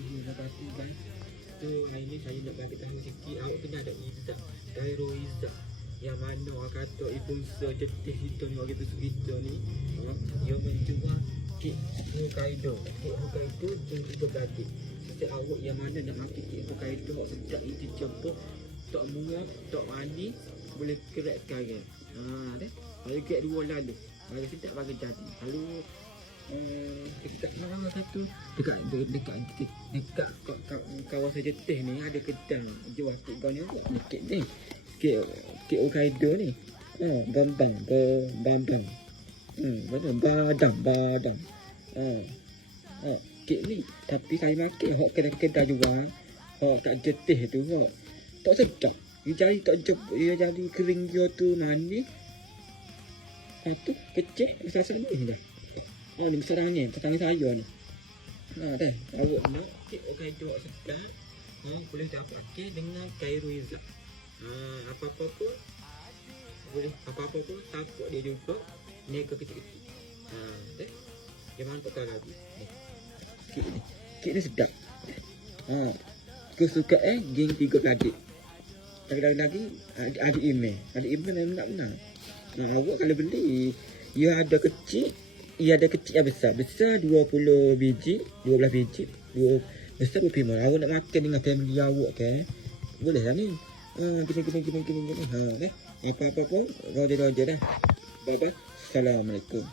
Terima kasih guys. So hari ni saya nak bagi tahu sikit. Awak kena ada Izzah, Khairul Izzah. Yang mana orang kata ibu sejetih kita ni, orang kita ni, dia menjual kek Hokkaido. Kek Hokkaido jam 13. Setiap awak yang mana nak makan kek Hokkaido sedap itu coba. Tak murah, tak manis, boleh kerek sekarang. Deh. Kalau kerek 2 lalu. Bagi sedap bagi jadi. Kalau dekat mana satu dekat kawasan Jetih ni ada kedai jual kek kau ni buat kek ni. Kek Hokkaido ni. Bambang. Badam. Kek ni tapi saya makan hok kedai jual. Hok kat Jetih tu hok. Tak sedap. Dia jadi kering dia tu manis. Itu kecil rasa ni dah. Ni besar angin saya ni. Dah. Awak nak kek Hokkaido sedap. Boleh dapat kek dengan Khairul Izzah. Apa-apa pun boleh, apa-apa pun takut dia juga. Ni ke kecil-kecil. Dah. Dia mantap lagi. Kek ni sedap. Kesukaan geng 3 adik. Lagi ada email. Ada email memang nak benar. Awak kalau beli, ia ada kecil yang besar. Besar 20 biji, 12 biji. Besar 25. Awak nak makan dengan family awak kan? Boleh lah ni. Gini. Apa-apa pun, roger dah. Bye-bye. Assalamualaikum.